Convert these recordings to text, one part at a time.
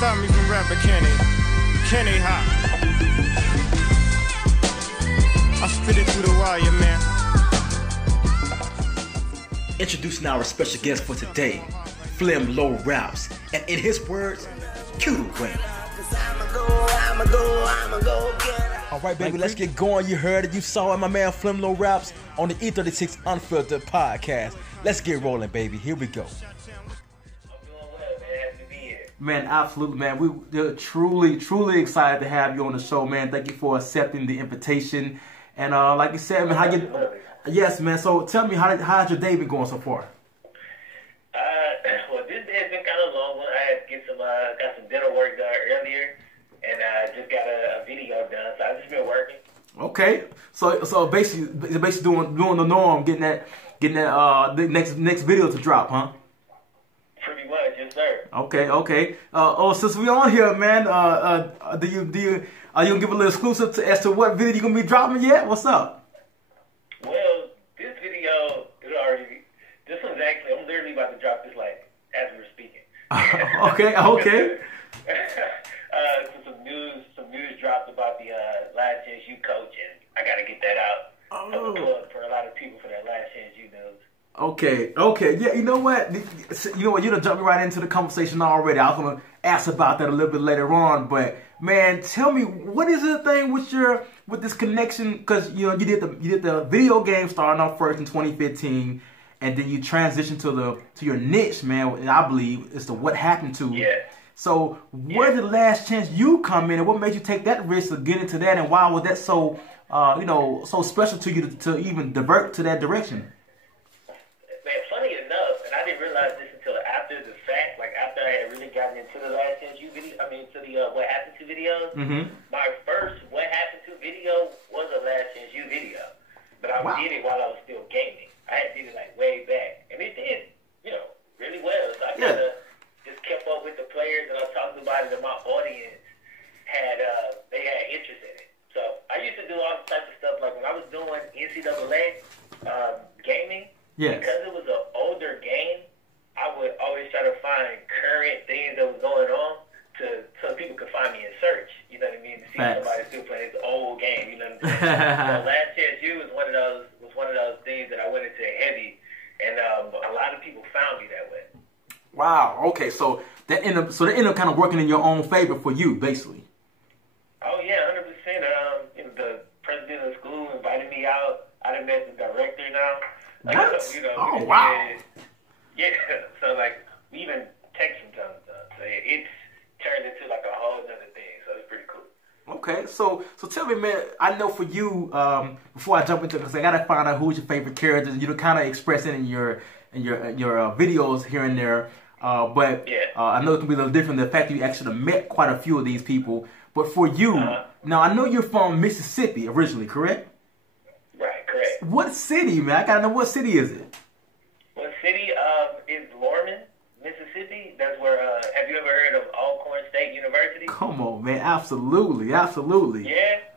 stop me from rapping Kenny hot. I spit it through the wire, man. Introducing our special guest for today, Flemloraps, and in his words, 𝐤𝐤𝐤. All right, baby, let's get going. You heard it, you saw it, my man Flemloraps on the E36 Unfiltered podcast. Let's get rolling, baby. Here we go. Man, absolutely, man. We're truly excited to have you on the show, man. Thank you for accepting the invitation. And like you said, man, how you? Yes, man. So tell me, how's your day been going so far? Well, this day has been kind of a long one. I had to get got some dental work done earlier, and I just got a video done. So I've just been working. Okay, so basically doing the norm, getting that the next video to drop, huh? Pretty much, yes, sir. Okay. Since we on here, man, are you gonna give a little exclusive as to what video you gonna be dropping yet? What's up? Well, this video this one's actually, I'm literally about to drop this like as we're speaking. Okay. Some news dropped about the Last Chance U coach, and I gotta get that out. So plug for a lot of people for that Last Chance U news. Okay. Yeah, you know what? You done jumped me right into the conversation already. I was gonna ask about that a little bit later on, but man, tell me, what is the thing with this connection? Because you did the video game starting off first in 2015, and then you transitioned to your niche, man. And I believe it's the What Happened To. Yeah. So where did Last Chance U come in, and what made you take that risk to get into that, and why was that so so special to you to even divert to that direction? Man, funny enough, and I didn't realize this until after the fact, like after I had really gotten into the Last Chance U video, to the What Happened To videos. Mm-hmm. My first What Happened To video was a Last Chance U video, but I did it while I was still gaming. I did it like way back, and it did, really well. So I kind of just kept up with the players, and I talked about it, and my audience had interest in it. So I used to do all types of stuff, like when I was doing NCAA gaming. Yes. Because it was an older game, I would always try to find current things that was going on so people could find me in search. You know what I mean? To see somebody still playing this old game. You know what I'm saying? So Last Chance U was one of those things that I went into heavy, and a lot of people found me that way. Wow. Okay. So that ended up kind of working in your own favor for you, basically. Oh yeah, 100%. The president of the school invited me out. I done met the director now. Oh wow. Yeah. So like we even text sometimes. So it's turned into like a whole other thing. So it's pretty cool. Okay, so tell me, man. I know for you, before I jump into it, because I gotta find out who's your favorite characters. You kind of express it in your videos here and there. But I know it can be a little different. The fact that you actually met quite a few of these people. But for you, now I know you're from Mississippi originally, correct? Right, correct. What city, man? I gotta know, what city is it? What city is Lorman, Mississippi? That's where. Have you ever heard of Alcorn State University? Come on, man. Absolutely. Yeah.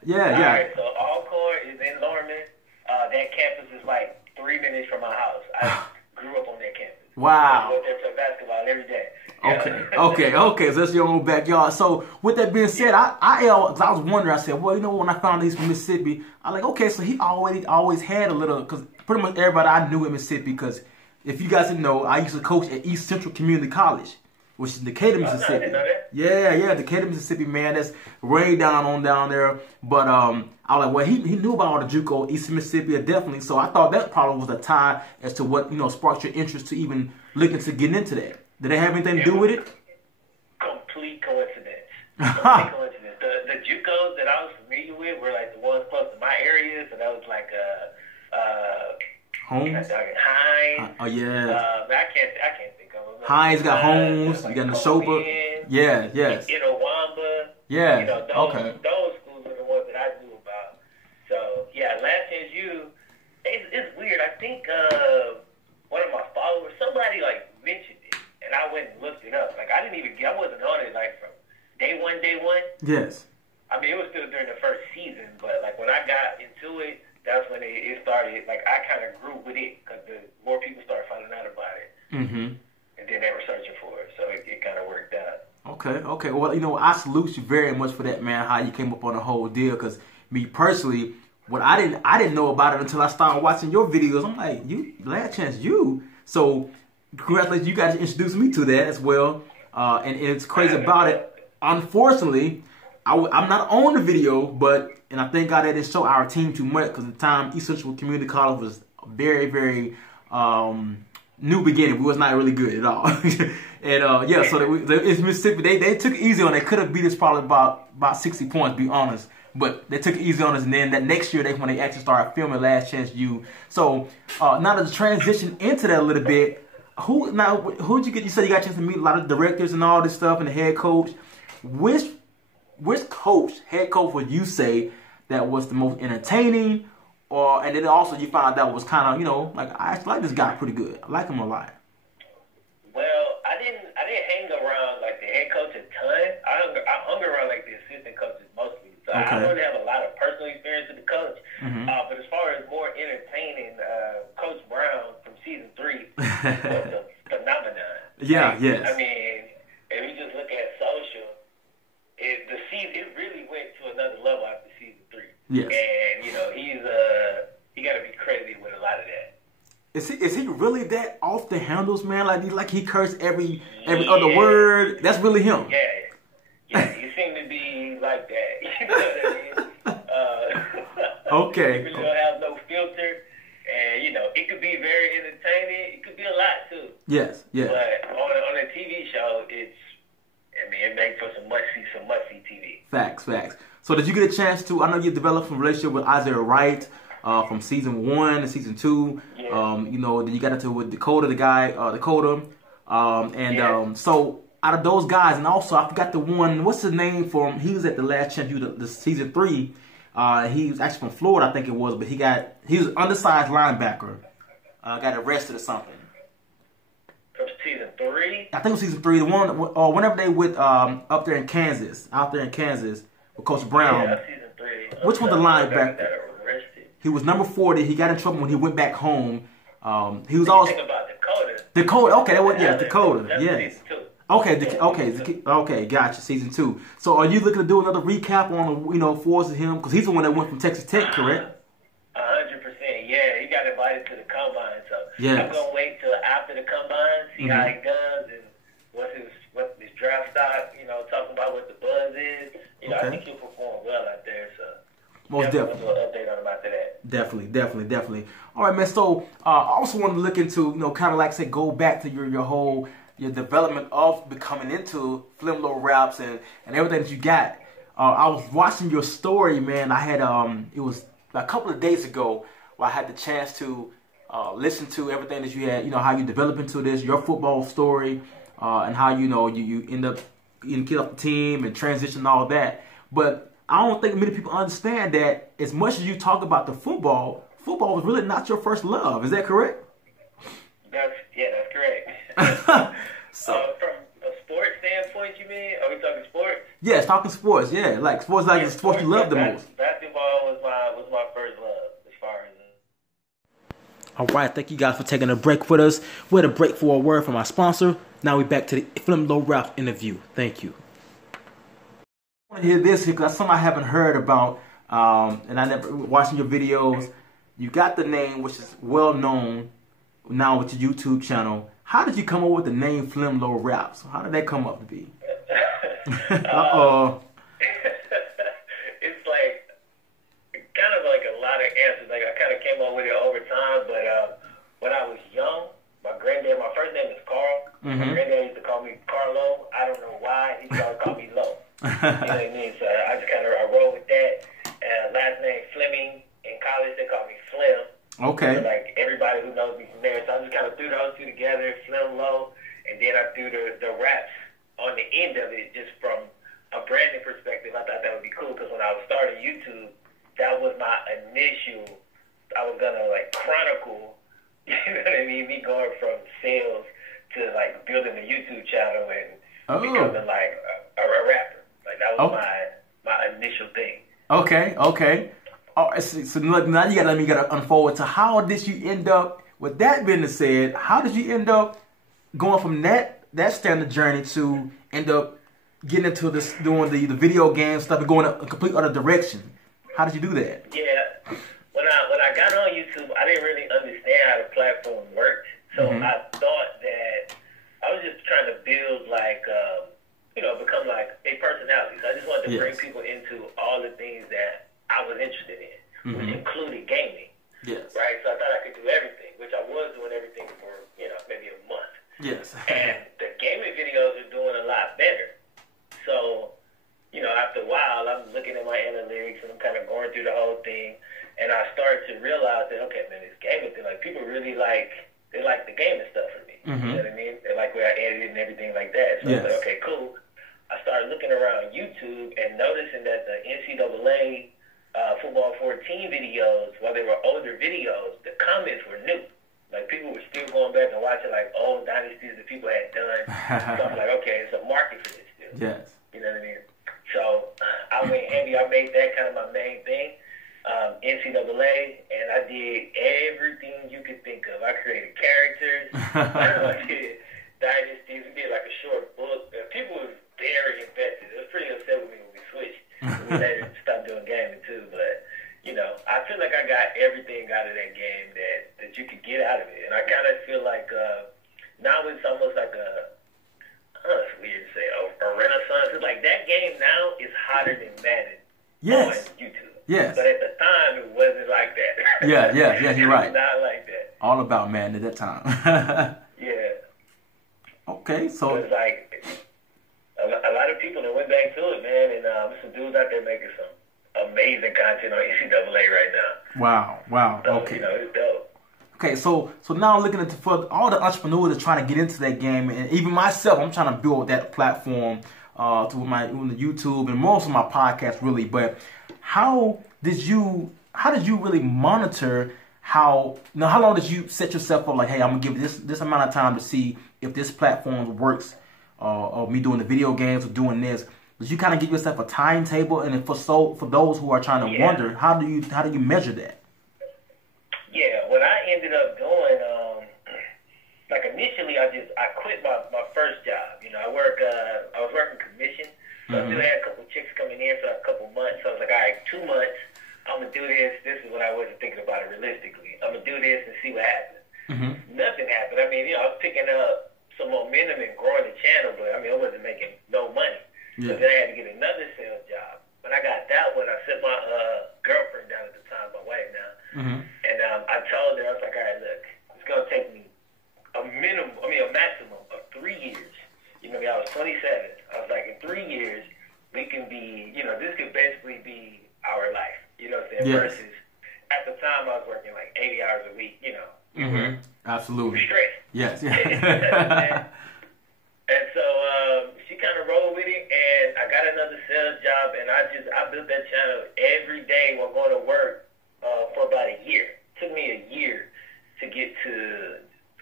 Yeah. All right, so Alcorn is in Lorman. That campus is like 3 minutes from my house. I grew up on that campus. Wow. I go there to basketball every day. Okay. So that's your own backyard. So with that being said, I was wondering. I said, well, when I found out he's from Mississippi, I like, okay, so he always had a little, because pretty much everybody I knew in Mississippi, because if you guys didn't know, I used to coach at East Central Community College, which is Decatur, Mississippi. I didn't know that. Yeah, Decatur, Mississippi, man. That's way down there. But I was like, well, he knew about all the JUCO, East Mississippi, definitely. So I thought that probably was a tie as to what sparked your interest to even looking to get into that. Did it have anything to do with it? Complete coincidence. Coincidence. The JUCOs that I was familiar with were like the ones close to my area, so that was like Holmes. Hines. Oh yeah. I can't think of them. Hines got Holmes. You got Neshoba. Yeah. Yes. Wamba. Yeah. Those schools are the ones that I knew about. So yeah, Last Chance U. It's weird. I think one of my followers, somebody like mentioned it, and I went and looked it up. Like I wasn't on it like from day one. Yes. I mean, it was still during the first season, but like when I got into it, that's when it started. Like I kind of grew with it because the more people started finding out about it, Mm-hmm. and then they were searching for it, so it kind of worked out. Okay. Well, you know, I salute you very much for that, man. How you came up on the whole deal? Because me personally, I didn't know about it until I started watching your videos. I'm like, Last Chance U. So congratulations, you guys introduced me to that as well. And it's crazy about it. Unfortunately, I'm not on the video, and I thank God that it showed our team too much because at the time East Central Community College was very, very new beginning. We was not really good at all. And yeah, so it's Mississippi. They took it easy on. They could have beat us probably about 60 points, to be honest. But they took it easy on us, and then that next year when they actually started filming Last Chance U. So now to transition into that a little bit, who'd you get? You said you got a chance to meet a lot of directors and all this stuff, and the head coach. Which head coach would you say that was the most entertaining? And then also you found out was kind of, you know, like, I actually like this guy pretty good. I like him a lot. Well, I didn't hang around like the head coach a ton. I hung around like the assistant coaches mostly. So I don't have a lot of personal experience with the coach. But as far as more entertaining, Coach Brown from season 3 was a phenomenon. Yeah, yes. I mean, if you just look at social, the season, it really went to another level after season 3. Yes. And you know, he got to be credited with a lot of that. Is he really that off the handles, man? Like he cursed every other word. That's really him. Yeah, he seemed to be like that. You know what I mean? Okay. He really don't have no filter, and you know, it could be very entertaining. It could be a lot too. Yes. But on a TV show, it makes for some must see TV. Facts. So did you get a chance to? I know you developed a relationship with Isaiah Wright from season 1 to season 2. Yeah. You know, then you got into with Dakota, the guy Dakota, so out of those guys, and also I forgot the one. What's his name? He was at the Last Chance U, the season 3. He was actually from Florida, I think it was, but he was an undersized linebacker. Got arrested or something. From season 3? I think it was season 3. The one, whenever they with out there in Kansas with Coach Brown. Yeah, season 3. Which one's the linebacker? That arrested. He was number 40. He got in trouble when he went back home. He was also thinking about Dakota. Dakota. Okay, that was Dakota. That's Yes. season 2. Okay, gotcha. Season 2. So, are you looking to do another recap on force of him because he's the one that went from Texas Tech, correct? 100%. Yeah, he got invited to the combine. So yes. I'm gonna wait till after the combine, see how he does, and what his draft stock. You know, talking about what the buzz is. You know, I think he'll perform well out there. So most definitely. We'll do an update on him after that. Definitely. All right, man. So I also want to look into kind of like say go back to your development of becoming into Flemloraps and everything that you got. I was watching your story, man. I had it was a couple of days ago where I had the chance to listen to everything that you had. You know how you develop into this, your football story, and how you end up get off the team and transition all that. But I don't think many people understand that as much as you talk about the football was really not your first love. Is that correct? That's correct. So from a sports standpoint, you mean? Are we talking sports? Yes, talking sports. Yeah, like sports, like the sports you love the most. Basketball was my first love as far as. All right, thank you guys for taking a break with us. We had a break for a word from our sponsor. Now we're back to the Flemloraps interview. Thank you. I want to hear this because that's something I haven't heard about, and I never watching your videos. You got the name, which is well known now with your YouTube channel. How did you come up with the name Flemloraps? How did that come up to be? Uh-oh. It's like kind of like a lot of answers. Like I kind of came up with it over time, but when I was young, my first name is Carl. My granddad used to call me Carlo. I don't know why. He used to call me Lo. You know what I mean? So I just kind of roll with that. Last name Fleming. In college, they call me Flem. Okay. So, like everybody who knows me from there. So I just kind of threw those two together, Flemlo, and then I threw the raps on the end of it just from a branding perspective. I thought that would be cool because when I was starting YouTube, that was my initial. I was gonna like chronicle, you know what I mean? Me going from sales to like building a YouTube channel and becoming like a rapper. Like that was my initial thing. Okay. Oh, so now you gotta unfold to how did you end up, with that being said, how did you end up going from that standard journey to end up getting into this, doing the video game stuff and going a complete other direction? How did you do that? Yeah, when I got on YouTube, I didn't really understand how the platform worked. So I thought that I was just trying to build like, become like a personality. So I just wanted to bring people into all the things that I was interested in, which included gaming. Yes. Right? So I thought I could do everything, which I was doing everything for, maybe a month. Yes. And the gaming videos are doing a lot better. So, after a while, I'm looking at my analytics and I'm kind of going through the whole thing. And I started to realize that, okay, man, this gaming thing, like, people really like the gaming stuff for me. You know what I mean? They like where I edited and everything like that. So I was like, okay, cool. I started looking around YouTube and noticing that the NCAA football 14 videos, while they were older videos, the comments were new. Like, people were still going back and watching, like, old dynasties that people had done. So I'm like, okay, it's a market for this still. Yes. You know what I mean? So I went heavy. I made that kind of my main thing, NCAA, and I did everything you could think of. I created characters. I did dynasties. We did, like, a short book. People were very invested. It was pretty upset with me when we switched. We later stopped doing gaming, too, but... I feel like I got everything out of that game that you could get out of it. And I kind of feel like now it's almost like it's weird to say, a renaissance. It's like that game now is hotter than Madden on YouTube. Yes. But at the time, it wasn't like that. Yeah, you're right. It was not like that. All about Madden at that time. Yeah. Okay, so... It's like a lot of people that went back to it, man, and there's some dudes out there making some amazing content on NCAA right now. Wow. So, okay. It's dope. Okay, so now looking into for all the entrepreneurs that are trying to get into that game, and even myself, I'm trying to build that platform through my YouTube and most of my podcasts, really. But how did you really monitor how long did you set yourself up? Like, hey, I'm gonna give this amount of time to see if this platform works, or me doing the video games or doing this. Did you kind of give yourself a timetable? And for those who are trying to wonder, how do you measure that? Yeah, what I ended up doing, like initially, I quit my first job. I was working commission, so I still had a couple chicks coming in for a couple months. So I was like, all right, 2 months, I'm gonna do this. This is what I wasn't thinking about it realistically. I'm gonna do this and see what happens. Nothing happened. I mean, I was picking up some momentum and growing the channel, but I wasn't making no money. So then I had to get another sales job. When I got that one, I sent my girlfriend down at the time, my wife now. And I told her, I was like, all right, look, it's going to take me a maximum of 3 years. I was 27. I was like, in 3 years, we can be, this could basically be our life. You know what I'm saying? Versus, at the time, I was working like 80 hours a week, Absolutely. Stressed. Yes. And so she kind of rolled with it, and I got another sales job, and I built that channel every day while going to work for about a year. It took me a year to get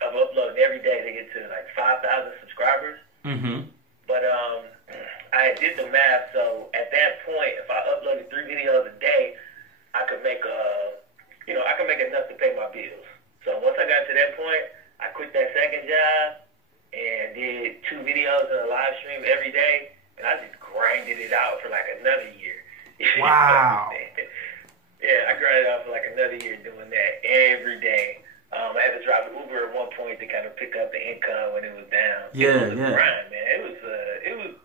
of uploading every day to get to like 5,000 subscribers. But I did the math, so at that point, if I uploaded 3 videos a day, I could make enough to pay my bills. So once I got to that point, I quit that second job and did 2 videos and a live stream every day, and I just grinded it out for like another year. Wow. Yeah, I grinded out for like another year doing that every day. I had to drive Uber at one point to kind of pick up the income when it was down. It was a grind, man. It was.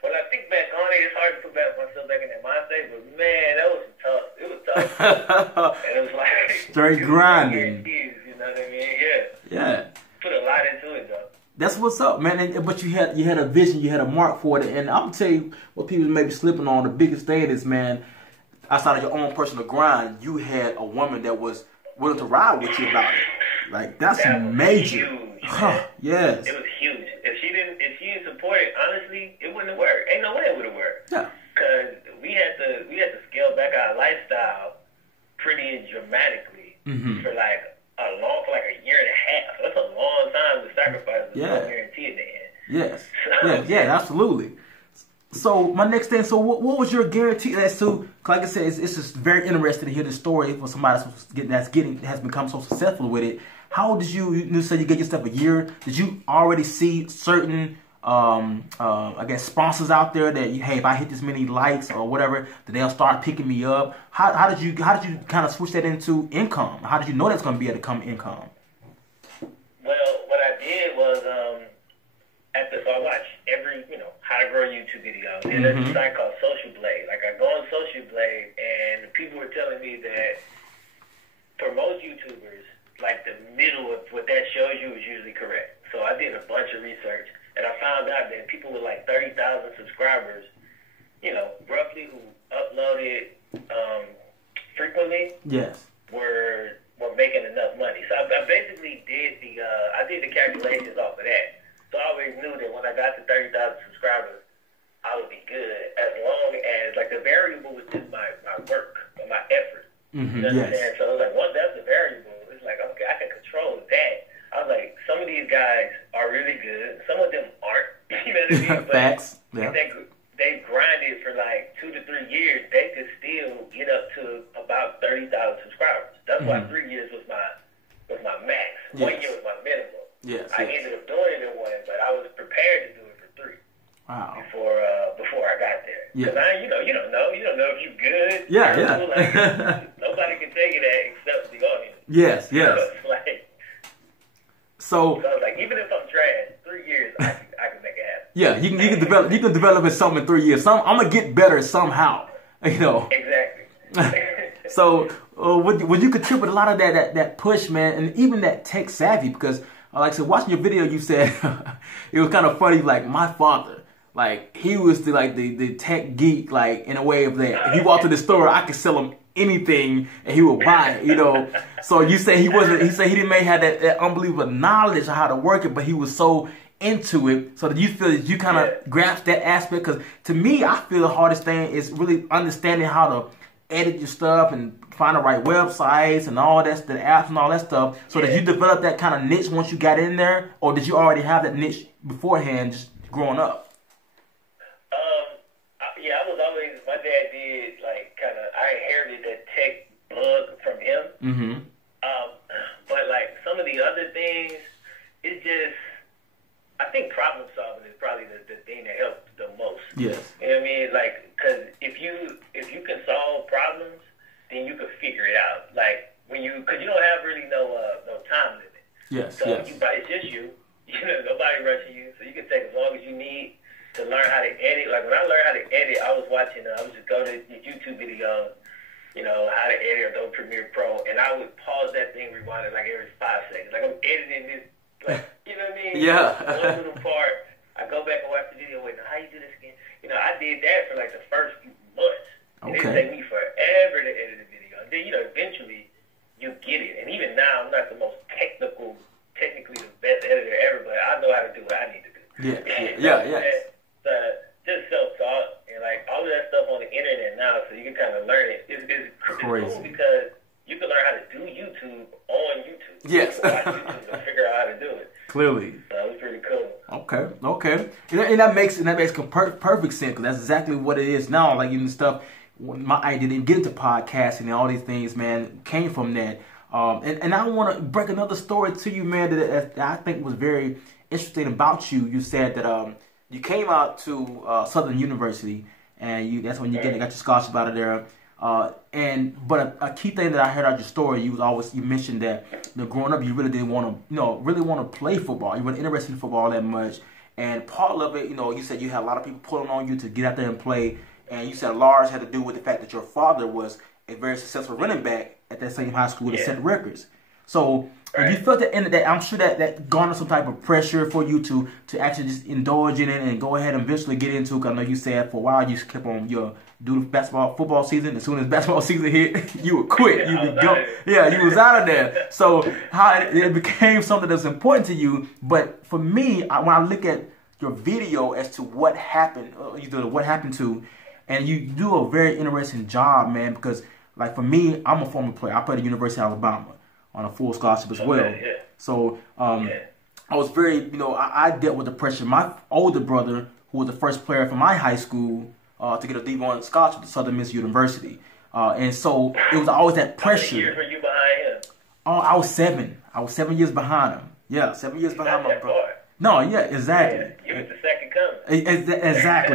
When I think back on it, it's hard to put myself back in that mindset, but man, that was tough. It was tough. And it was like straight grinding. You know what I mean? Yeah. Yeah. Put a lot into it though. That's what's up, man. But you had a vision, you had a mark for it, and I'm gonna tell you what people may be slipping on. The biggest thing is, man, outside of your own personal grind, you had a woman that was willing to ride with you about it. Like that's major. Huge, yes. It was huge. If she didn't support it, honestly, it wouldn't have worked. Ain't no way it would have worked. Yeah. Because we had to scale back our lifestyle pretty dramatically for like a year and a half. That's a long time to sacrifice. No guarantee in the end. Yes. Yeah, absolutely. So my next thing, so what was your guarantee as to? Like I said, it's just very interesting to hear the story for somebody has become so successful with it. How did you say you gave yourself a year? Did you already see certain I guess sponsors out there that hey, if I hit this many likes or whatever, then they'll start picking me up. How did you kind of switch that into income? How did you know that's going to be able to come income? Well, what I did was so I watched every how to grow YouTube videos. And there's a site called Social Blade. Like I go on Social Blade, and people were telling me that for most YouTubers, like the middle of what that shows you is usually correct. So I did a bunch of research, and I found out that people with like 30,000 subscribers, roughly who uploaded frequently, yes, were making enough money. So I basically did the calculations off of that. So I always knew that when I got to 30,000 subscribers, I would be good as long as like the variable was just my work or my effort. You know what I'm saying? So it was like once that's the variable, it's like okay, I can control that. I was like, some of these guys are really good. Some of them aren't. You know what I mean? But facts. Yeah. They grinded for like 2 to 3 years. They could still get up to about 30,000 subscribers. That's why 3 years was my max. Yes. 1 year was my minimum. Yes. I ended up doing it in 1, but I was prepared to do it for 3. Wow. Before I got there. Yeah. Because you don't know if you're good. Yeah. Like, nobody can take it except the audience. Yes. So I was like, even if I'm trash, 3 years I can make it happen. Yeah, you can develop it something in 3 years. I'm gonna get better somehow. Exactly. So would you contribute a lot of that push, man, and even that tech savvy? Because like I said, watching your video, you said it was kind of funny. Like my father, like he was the tech geek, like in a way of that. If he walked to the store, I could sell him anything and he would buy it, So you say he didn't may have that unbelievable knowledge of how to work it, but he was so into it. So that you feel that you kind of grasp that aspect? Because to me, I feel the hardest thing is really understanding how to edit your stuff and find the right websites and all that, the apps and all that stuff. So did you develop that kind of niche once you got in there, or did you already have that niche beforehand, just growing up? Yeah, I was always, my dad did I inherited that tech bug from him. But like some of the other things, it's just, I think problem solving is probably the thing that helps the most. Yes. You know what I mean? Like, cause if you can solve problems, then you can figure it out. Like cause you don't have really no time limit. Yes. So it's just you. Nobody rushing you, so you can take as long as you need to learn how to edit. Like when I learned how to edit, I was just go to YouTube videos, how to edit Adobe Premiere Pro, and I would pause that thing, rewind it like every 5 seconds. Like I'm editing this, like, you know what I mean? Yeah. One little part, I go back and watch the video, wait, now how you do this again? I did that for like the first few months. And it take me forever to edit a video. And then, eventually you get it. And even now, I'm not the most technically the best editor ever, but I know how to do what I need to do. Yeah. Just self-taught and like all of that stuff on the internet now, so you can kind of learn it. It's cool because you can learn how to do YouTube on YouTube. Yes. Watch YouTube and figure out how to do it. Clearly. So it was pretty cool. Okay. And that makes perfect sense, because that's exactly what it is now. Like even stuff, my idea to get into podcasting and all these things, man, came from that. And I want to break another story to you, man, that I think was very interesting about you. You said that you came out to Southern University, and that's when you got your scholarship out of there. But a key thing that I heard out your story, you mentioned that growing up you really didn't want to play football. You weren't interested in football that much, and part of it, you said you had a lot of people pulling on you to get out there and play, and you said large had to do with the fact that your father was a very successful running back at that same high school that set records. So if you felt that I'm sure that garnered some type of pressure for you to actually just indulge in it and go ahead and eventually get into it. 'Cause I know you said for a while you kept on do the football season. As soon as basketball season hit, you would quit. You was out of there. So how it became something that's important to you. But for me, when I look at your video as to what happened, and you do a very interesting job, man. Because like for me, I'm a former player. I played at the University of Alabama on a full scholarship as well. So I was very, I dealt with the pressure. My older brother, who was the first player from my high school to get a D1 scholarship to Southern Miss University. And so it was always that pressure. How many years were you behind him? Oh, I was 7. I was 7 years behind him. Yeah, 7 years behind my brother. No, yeah, exactly. Yeah, you was the second coming.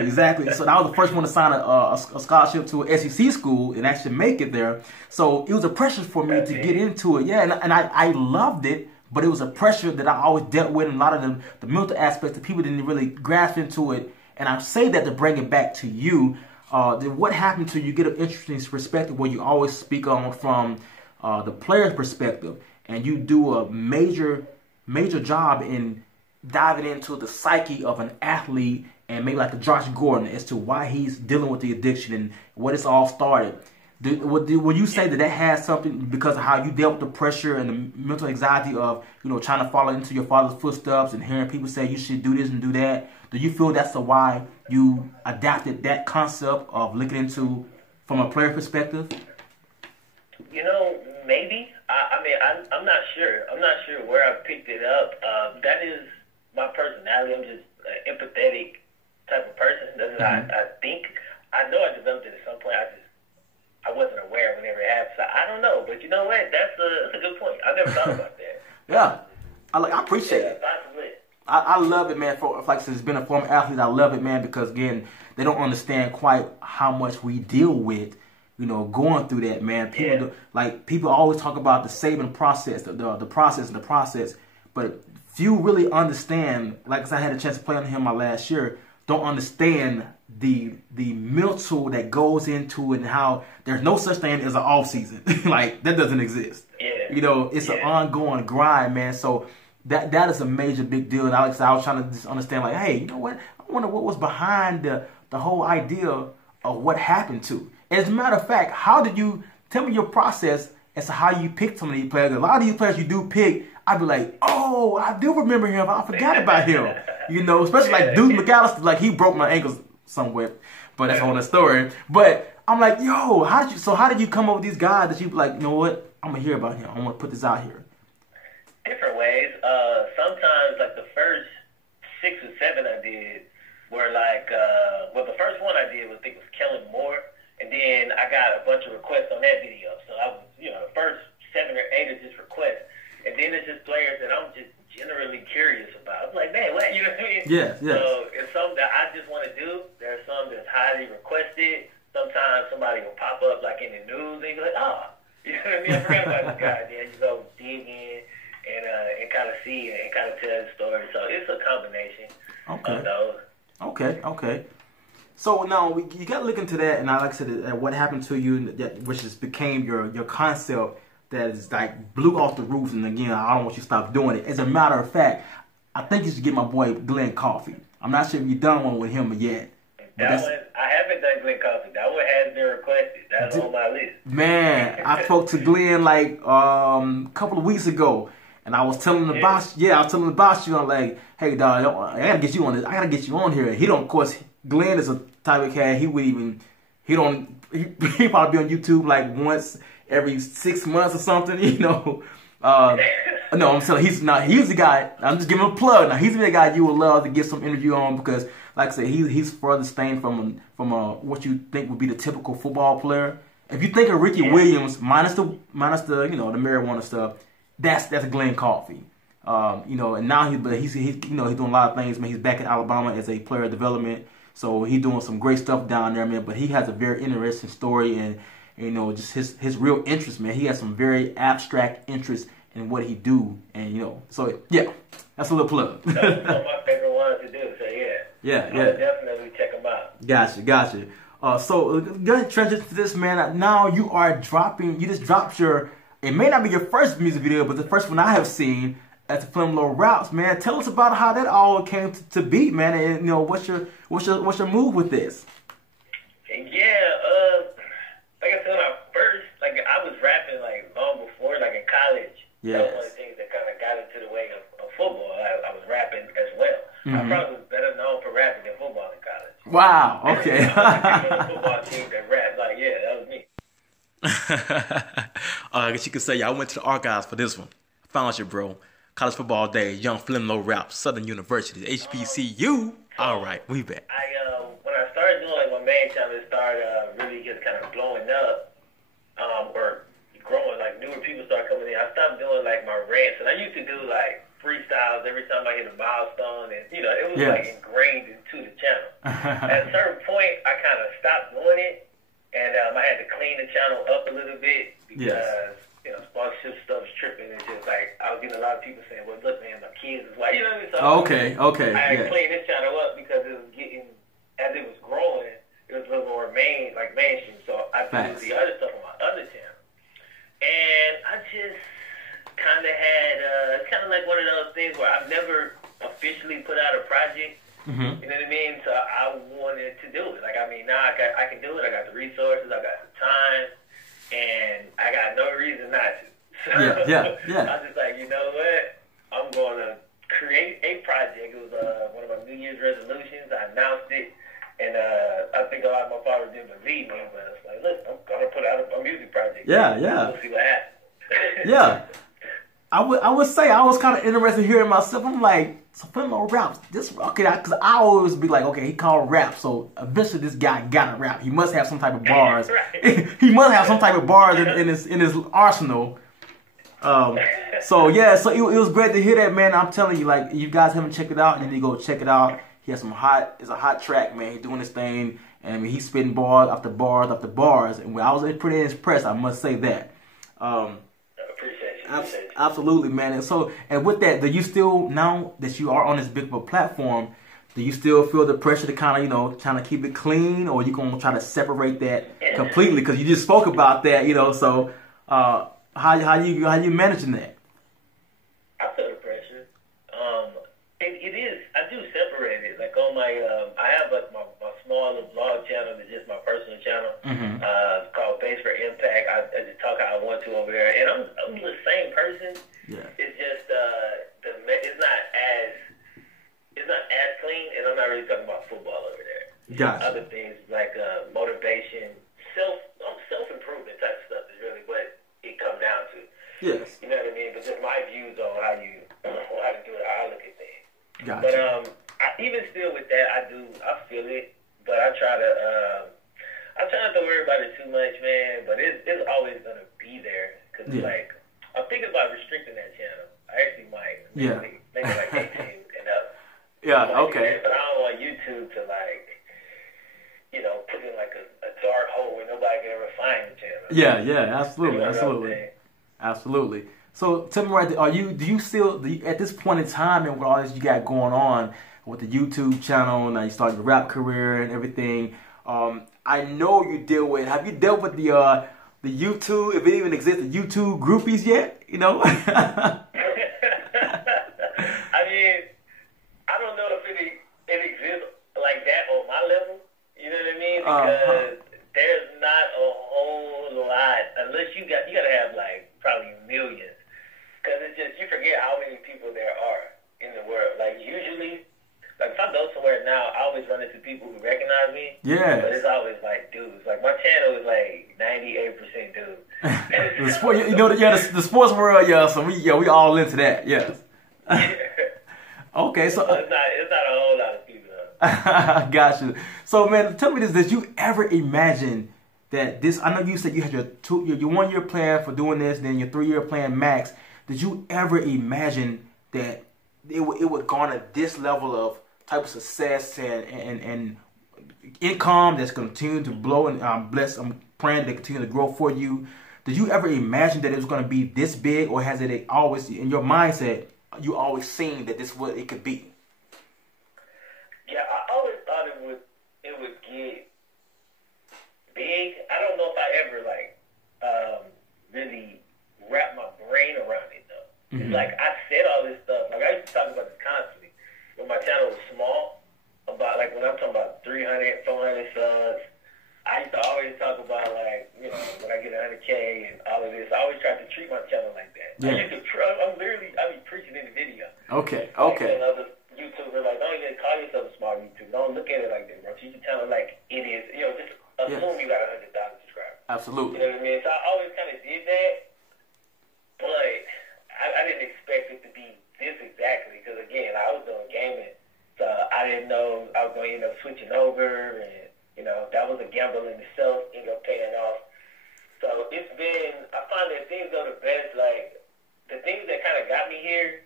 Exactly. So I was the first one to sign a scholarship to an SEC school and actually make it there. So it was a pressure for me to get into it. Yeah, and I loved it, but it was a pressure that I always dealt with, and a lot of the mental aspects that people didn't really grasp into it. And I say that to bring it back to you. What happened to you? Get an interesting perspective where you always speak on from the player's perspective, and you do a major job in diving into the psyche of an athlete, and maybe like a Josh Gordon as to why he's dealing with the addiction and what it's all started. Would you say that has something because of how you dealt with the pressure and the mental anxiety of trying to follow into your father's footsteps and hearing people say you should do this and do that? Do you feel that's why you adapted that concept of looking into from a player perspective? Maybe. I'm not sure. I'm not sure where I picked it up. That is my personality. I'm just an empathetic type of person. That's what I think. I know I developed it at some point. I wasn't aware whenever it happened. So I don't know. But you know what? That's a good point. I never thought about that. Yeah. I appreciate it. I love it, man. Like since being a former athlete, I love it, man, because again, they don't understand quite how much we deal with, going through that, man. People always talk about the saving process, the process, but few really understand. Like I had a chance to play on him my last year, don't understand the mental that goes into it and how there's no such thing as an off season. Like that doesn't exist. Yeah. It's an ongoing grind, man. So that is a major big deal. And Alex, I was trying to just understand, like, hey, you know what? I wonder what was behind the whole idea of what happened to. As a matter of fact, how did you tell me your process as to how you picked some of these players? A lot of these players you do pick, I'd be like, oh, I do remember him. I forgot about him. Especially like Deuce McAllister, like he broke my ankles somewhere, but that's another story. But I'm like, yo, how did you come up with these guys that you be like, you know what? I'm gonna hear about him. I'm gonna put this out here. Different ways. Sometimes like the first 6 or 7 I did were like, the first one I did was Kellen Moore, and then I got a bunch of requests on that video. So I was, the first 7 or 8 are just requests, and then it's just players that I'm just generally curious about. I'm like, man, what? You know what I mean? Yeah. So it's something that I just want to do. There's some that's highly requested. Sometimes somebody will pop up like in the news and you be like, oh, you know what I mean? I forgot about this guy. Then you go dig in and kind of see and kind of tell the story. So it's a combination of those. Okay. So now you got to look into that, and like I said, what happened to you, which just became your concept that is like blew off the roof. And again, I don't want you to stop doing it. As a matter of fact, I think you should get my boy Glenn Coffey. I'm not sure if you've done one with him yet. That one, I haven't done Glenn Coffey. That one has been requested. That's on my list. Man, I spoke to Glenn like a couple of weeks ago. And I was telling him about you. I'm like, hey, dog, I gotta get you on this. I gotta get you on here. He don't, of course, Glenn is a type of cat. He probably be on YouTube like once every 6 months or something, No, I'm saying he's the guy. I'm just giving him a plug. Now he's the guy you would love to get some interview on because, like I said, he's further staying from what you think would be the typical football player. If you think of Ricky Williams, minus the the marijuana stuff. That's Glenn Coffey, and now he's doing a lot of things, man. He's back in Alabama as a player development, so he's doing some great stuff down there, man. But he has a very interesting story, and just his real interest, man. He has some very abstract interest in what he do, and so yeah, that's a little plug. That's one of my favorite ones to do. So yeah, definitely check them out. Gotcha. So go ahead, transition to this, man. Now you just dropped your. It may not be your first music video, but the first one I have seen at the Flemloraps, man. Tell us about how that all came to be, man, and what's your move with this? Yeah, like I said, I was rapping like long before, like in college. Yes. That was one of the things that kind of got into the way of football. I was rapping as well. I probably was better known for rapping than football in college. Wow. Okay. Football team that rap, like that was me. I guess you could say I went to the archives for this one. Found you, bro. College football day, young Flemloraps, Southern University, HBCU. All right, we back. When I started doing like my main channel, it started really just kind of blowing up, or growing. Like newer people started coming in. I stopped doing like my rants, and I used to do like freestyles every time I hit a milestone, and you know, it was like ingrained into the channel. At a certain point, I kind of stopped doing it, and I had to clean the channel up a little bit because you know, sponsorship stuff was tripping. And just like I was getting a lot of people saying, "Well, look, man, my kids is like," you know what I mean? So okay. I had to clean this channel up because it was getting, as it was growing, it was a little more mainstream. So I did the other stuff on my other channel, and I just kind of had, it's kind of like one of those things where I've never officially put out a project, you know what I mean? So I wanted to do it. Like, I mean, now I can do it. I got the resources, I got the time, and I got no reason not to. So I was just like, you know what? I'm going to create a project. It was one of my New Year's resolutions. I announced it, and I think a lot of my followers didn't believe me, but it's like, look, I'm going to put out a music project. We'll see what happens. I would say I was kind of interested hearing myself. I'm like, so Flemloraps, because I always be like, okay, he called rap, so eventually this guy got to rap. He must have some type of bars. He must have some type of bars in his arsenal. So it was great to hear that, man. I'm telling you, like, you guys haven't checked it out, you need to go check it out. He has it's a hot track, man. He's doing this thing, and I mean, he's spitting bars after bars after bars, and I was pretty impressed, I must say that. Absolutely, man. And with that, do you still, now that you are on this big of a platform, do you still feel the pressure to kind of, you know, trying to keep it clean, or you gonna try to separate that completely? Because you just spoke about that, you know. So, how you managing that? I feel the pressure. It is. I do separate it. Like on my, I have like my small little blog channel that's just my personal channel. It's called Base for Impact. I just talk how I want to over there, and I'm the same person. It's just it's not as clean, and I'm not really talking about football over there. Other things like motivation, self improvement type of stuff is really what it comes down to. Yes. You know what I mean? But just my views on how to do it, how I look at things. Gotcha. But even still with that, I feel it, but I try not to worry about it too much, man. But it's always gonna be there because like I'm thinking about restricting that channel. I actually might. Make it like 18 and up. Okay. But I don't want YouTube to like, you know, put in like a dark hole where nobody can ever find the channel. Absolutely. So tell me right there, do you still at this point in time and with all this you got going on with the YouTube channel, now you started your rap career and everything, I know you have you dealt with the YouTube, if it even exists, the YouTube groupies yet? You know? I mean, I don't know if it exists like that on my level. You know what I mean? Because there's not a whole lot, unless you got to have like probably millions. Because it's just, you forget how many people there are in the world. Like usually, like if I go somewhere now, I always run into people who recognize me. Yeah. But it's always like dudes. Like my channel is like 98% dudes. The sports world, so we all into that, yes. Okay, so it's not a whole lot of people. Gotcha. So man, tell me this: did you ever imagine that this? I know you said you had your 1 year plan for doing this, then your 3 year plan max. Did you ever imagine that it would garner this level of type of success and income that's going to continue to blow, and I'm praying to continue to grow for you? Did you ever imagine that it was going to be this big, or has it always, in your mindset, you always seen that this is what it could be? Yeah, I always thought it would get big. I don't know if I ever really wrapped my brain around it though. It's like I said all this stuff. Like I used to talk about this constantly when my channel was small. About like when I'm talking about 300, 400 subs. I used to always talk about like, you know, when I get 100K and all of this. I always tried to treat my channel like that. Yeah. I be preaching in the video. Okay. Like other YouTubers like, don't even call yourself a small YouTuber. Don't look at it like that, bro. Treat your channel like it is. You know, just assume you got 100,000 subscribers. Absolutely. You know what I mean? So I always kind of did that, but I didn't expect it to be this exactly. Because again, I was doing gaming, so I didn't know I was going to end up switching over, and you know, that was a gamble in itself, ended up paying off. So it's been, I find that things go the best, like, the things that kind of got me here,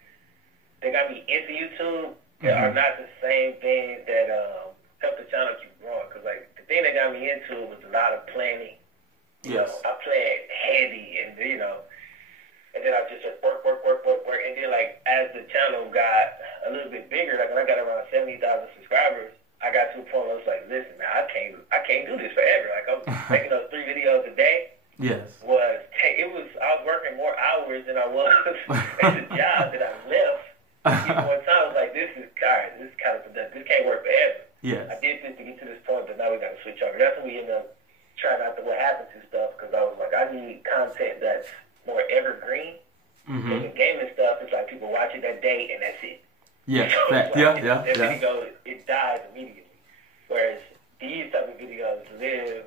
are not the same things that help the channel keep growing. Because, like, the thing that got me into it was a lot of planning. You know, I played heavy and, you know, and then I just work. And then, like, as the channel got a little bit bigger, like when I got around 70,000 subscribers, I got to a point where I was like, listen, man, I can't do this forever. Like, I'm making those 3 videos a day. Yes. I was working more hours than I was at the job that I left. One time I was like, this is kind of productive. This can't work forever. Yes. I did this to get to this point, but now we got to switch over. That's when we end up trying out the what happened to stuff, because I was like, I need content that's more evergreen. And the gaming stuff is like people watch it that day and that's it. Yeah, so that video, it dies immediately. Whereas these type of videos live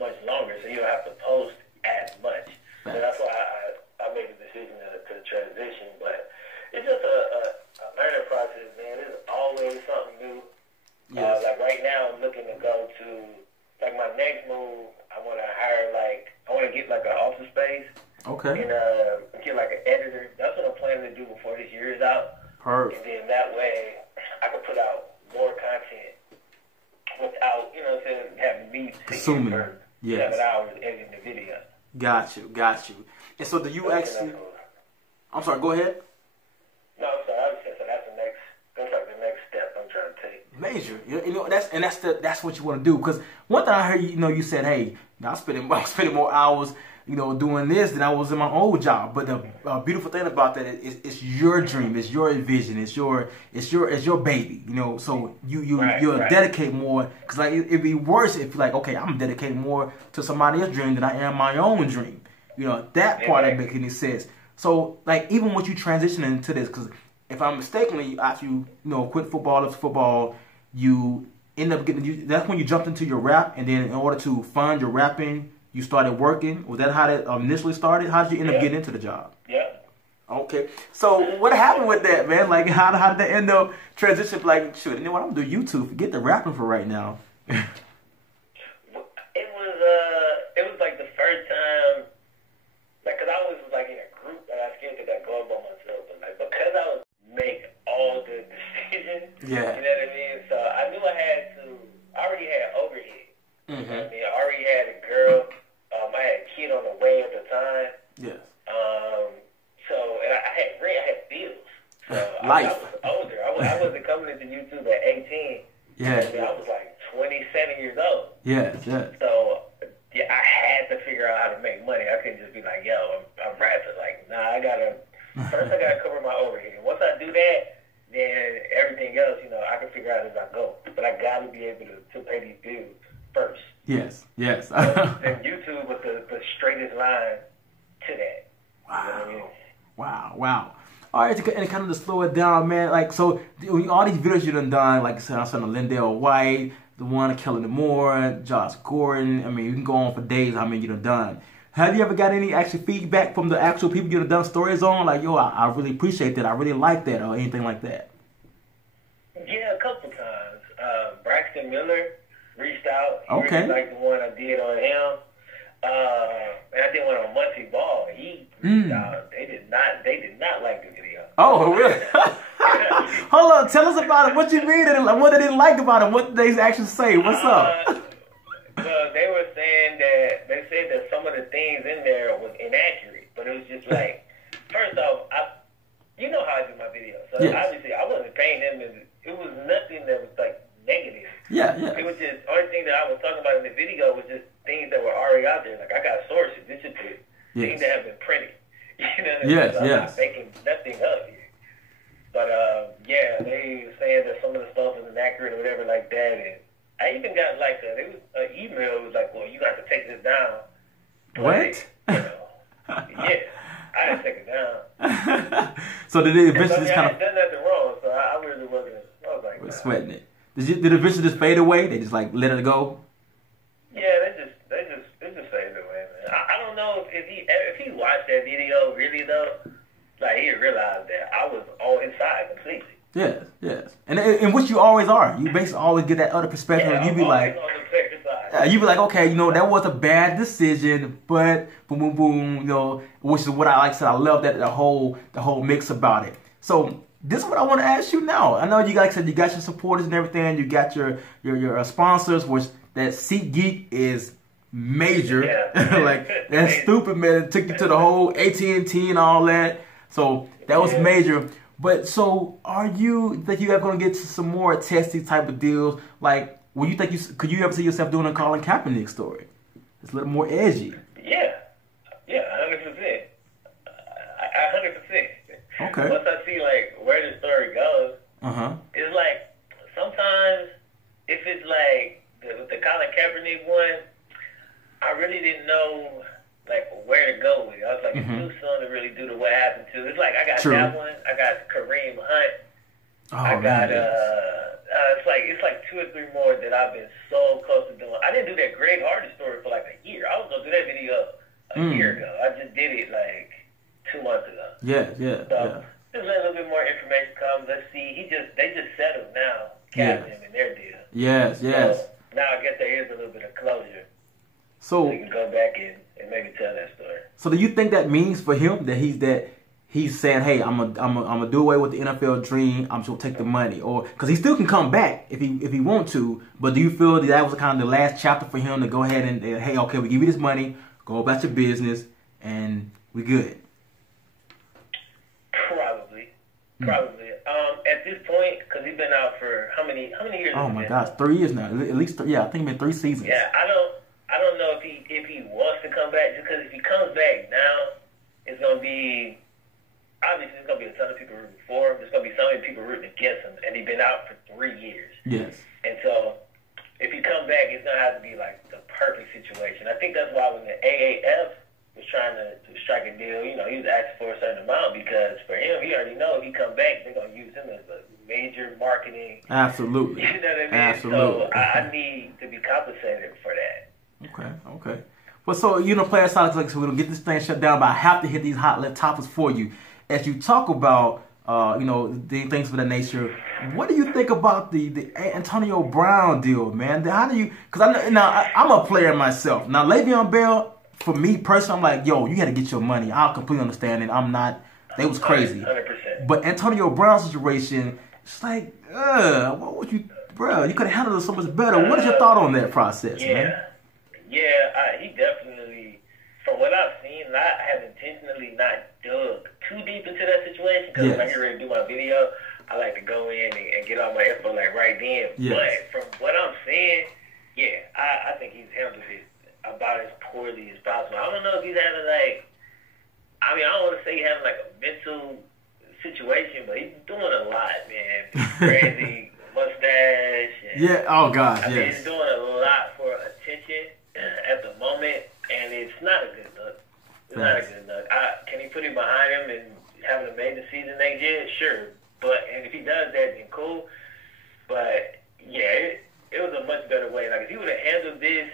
much longer, so you don't have to post as much. So that's why I made the decision to transition. But it's just a learning process, man. There's always something new. Yes. Like right now, I'm looking to go to, like, my next move. I want to get like an office space. Okay. And get like an editor. That's what I'm planning to do before this year is out. Perfect. And then that way I can put out more content without, you know what I'm saying, having me sitting for 7 hours editing the video. Got you. And so do you actually... I'm sorry, go ahead. No, I'm sorry. I was saying, so that's like the next step I'm trying to take. Major. You know, that's what you want to do. Because one thing I heard, you said, hey, I'm spending more hours, doing this than I was in my old job. But the beautiful thing about that is it's your dream, it's your vision, it's your baby. So you'll dedicate more. Because like it'd be worse if you're like, okay, I'm dedicating more to somebody else's dream than I am my own dream. That part doesn't make any sense. So like even when you transition into this, because if I'm mistakenly after you quit football, you end up getting that's when you jumped into your rap, and then in order to fund your rapping, you started working. Was that how that initially started? How did you end up getting into the job? Yeah. Okay. So what happened with that, man? Like how did that end up transition? Like, shoot, you know what? I'm gonna do YouTube. Forget the rapping for right now. It was like the first time, like, cause I was like in a group and I still did that go by myself, but like because I was make all the decisions. Yeah. You know what I mean? So I knew I already had overhead. You know what I mean? I already had a girl. I had a kid on the way at the time. Yes. And I had rent. I had bills. So Life. I was older. I wasn't coming into YouTube at 18. Yeah. I was like 27 years old. Yes. So I had to figure out how to make money. I couldn't just be like, yo, I'm rapping. Like, nah, first I gotta cover my overhead. Once I do that, then everything else, I can figure out as I go. But I gotta be able to pay these bills first. Yes. And YouTube was the straightest line to that. Wow. You know what I mean? Wow. All right, and kind of to slow it down, man. Like, so all these videos you done, like I said, I saw Lindell White, the one 𝐿EBRON, Josh Gordon. I mean, you can go on for days how many you done. Have you ever got any actual feedback from the actual people you done stories on? Like, yo, I really appreciate that. I really like that, or anything like that. Yeah, a couple times. Braxton Miller reached out. He Okay. really liked the one I did on him. And I did one on Muncie Ball. He reached out. They did not like the video. Oh, really? Hold on, tell us about it. What you mean? What they didn't like about it? What did they actually say? What's up? Well, they were saying they said that some of the things in there was inaccurate, but it was just like, first off, you know how I do my videos, so obviously I wasn't paying them. It was nothing that was like negative. Yeah. It was just only thing that I was talking about in the video was just things that were already out there. Like I got sources. This is things that have been printed. You know what I mean? So I'm not making nothing up here. But they were saying that some of the stuff was inaccurate or whatever like that, and I even got like an email was like, well, you got to take this down. What? Yeah, I had to take it down. So did they eventually just kind of... I had done nothing wrong, so I really wasn't. I was like, sweating it. Did it eventually just fade away? They just like let it go? Yeah, they just faded away, man. I don't know if he watched that video really though, like he realized that I was all inside completely. Yes. And which you always are. You basically always get that other perspective, and you be like, you be like, okay, that was a bad decision, but boom, which is what I like. I said, I love that the whole mix about it. So this is what I want to ask you now. I know you guys said you got your supporters and everything. You got your sponsors, which that SeatGeek is major. Yeah. Like that's stupid, man. It took you to the whole AT&T and all that. So that was major. But so are you think you are going to get to some more testing type of deals? Like, will you think could you ever see yourself doing a Colin Kaepernick story? It's a little more edgy. Yeah, 100%. 100%. Okay. Once I see like where the story goes, it's like sometimes if it's like the Colin Kaepernick one, I really didn't know like where to go with it. I was like, it's too soon to really do what happened to. It's like I got that one. I got Kareem Hunt. I got it's like 2 or 3 more that I've been so close to doing. I didn't do that Greg Hardy story for like a year. I was gonna do that video a year ago. I just did it like 2 months ago. So just let a little bit more information come. Let's see. They just settled now, Captain and their deal. Yes. So now I guess there is a little bit of closure. So you can go back and maybe tell that story. So do you think that means for him that he's saying, hey, I'm gonna do away with the NFL dream. I'm just gonna take the money, or because he still can come back if he want to. But do you feel that was kind of the last chapter for him to go ahead and hey, okay, we give you this money, go about your business, and we good? Probably. At this point, because he's been out for how many years? Oh my gosh, 3 years now. At least I think it's been 3 seasons. Yeah, I don't know if he wants to come back, just because if he comes back now, it's gonna be obviously there's gonna be a ton of people rooting for him. There's gonna be so many people rooting against him, and he's been out for 3 years. Yes. And so if he comes back, it's gonna have to be like the perfect situation. I think that's why when the AAF was trying to strike a deal, he was asking for a certain amount, because for him, he already knows if he come back, they're gonna use him as a major marketing. Absolutely. You know what I mean? Absolutely. So I need to be compensated for that. Okay. Well, so play aside, like, so we don't get this thing shut down, but I have to hit these hot left topics for you. As you talk about, the things of that nature, what do you think about the Antonio Brown deal, man? How do you? Because I'm a player myself. Now, Le'Veon Bell, for me personally, I'm like, yo, you got to get your money. I completely understand it. I'm not. They was crazy. 100%. But Antonio Brown's situation, it's like, what would you, bro? You could have handled it so much better. What is your thought on that process, man? Yeah, he definitely, from what I've seen, I have intentionally not dug too deep into that situation, because when I get ready to do my video, I like to go in and get all my info like right then. Yes. But from what I'm seeing, I think he's handled it about as poorly as possible. I don't know if he's having I don't want to say he's having like a mental situation, but he's doing a lot, man. Crazy mustache. And, oh God, I mean, he's doing a lot for attention at the moment, and it's not a good look. It's not a good look. Can he put it behind him and have an amazing season next year? Sure. And if he does that, then cool. But it was a much better way. Like, if he would have handled this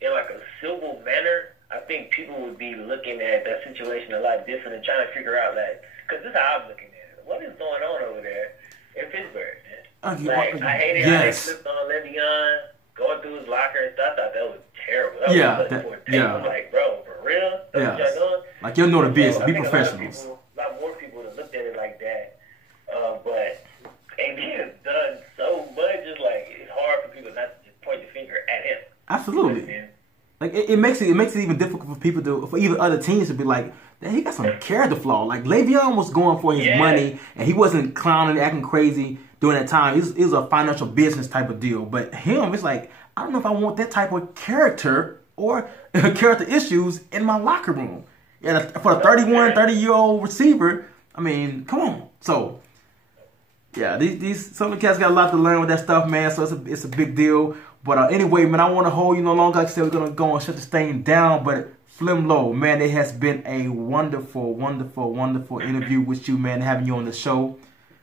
in like a civil manner, I think people would be looking at that situation a lot different and trying to figure out, because this is how I'm looking at it. What is going on over there in Pittsburgh, man? I hated how they flipped on Le'Veon, going through his locker and stuff. I thought that was terrible. That was I'm like, bro, for real? That's what y'all doing? Like, you know the business. So be professionals. A lot more people have looked at it like that. But AD has done so much, it's like, it's hard for people not to just point the finger at him. Absolutely. You know, like, it makes it even difficult for people for even other teams to be like, he got some character flaw. Like, Le'Veon was going for his money, and he wasn't clowning, acting crazy during that time. It was a financial business type of deal. But him, it's like, I don't know if I want that type of character or character issues in my locker room. Yeah, for a 30-year-old receiver, I mean, come on. So, yeah, some of the cats got a lot to learn with that stuff, man. So it's a big deal. But anyway, man, I want to hold you no longer. Like I said, we're going to go and shut this thing down. But Flemlo, man, it has been a wonderful, wonderful, wonderful interview with you, man, having you on the show.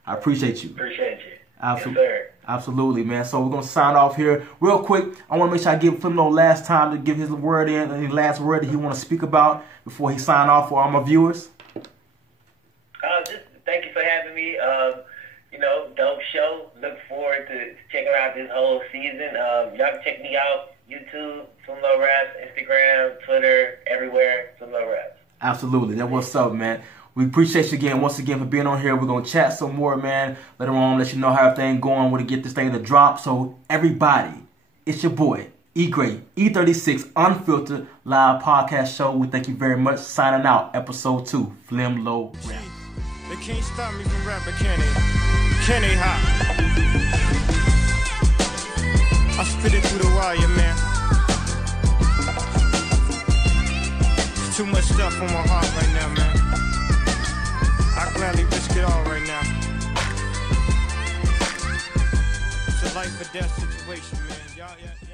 I appreciate you. Appreciate you. Absolutely. Yes, sir. Absolutely, man. So we're going to sign off here real quick. I want to make sure I give Flemlo last time to give his word in, any last word that he want to speak about before he sign off for all my viewers. Just thank you for having me. Dope show. Look forward to checking out this whole season. Y'all can check me out, YouTube, Flemloraps, Instagram, Twitter, everywhere, Flemloraps. Absolutely. That's what's up, man. We appreciate you again, once again, for being on here. We're going to chat some more, man. Later on, let you know how everything going. We're going to get this thing to drop. So, everybody, it's your boy, 𝐥𝐤𝐤, E36, Unfiltered live podcast show. We thank you very much. Signing out, episode 2, Flemloraps. They can't stop me from rapping, Kenny hot. I spit it through the wire, man. There's too much stuff on my heart right now, man. I gladly risk it all right now. It's a life or death situation, man. Y'all, yeah.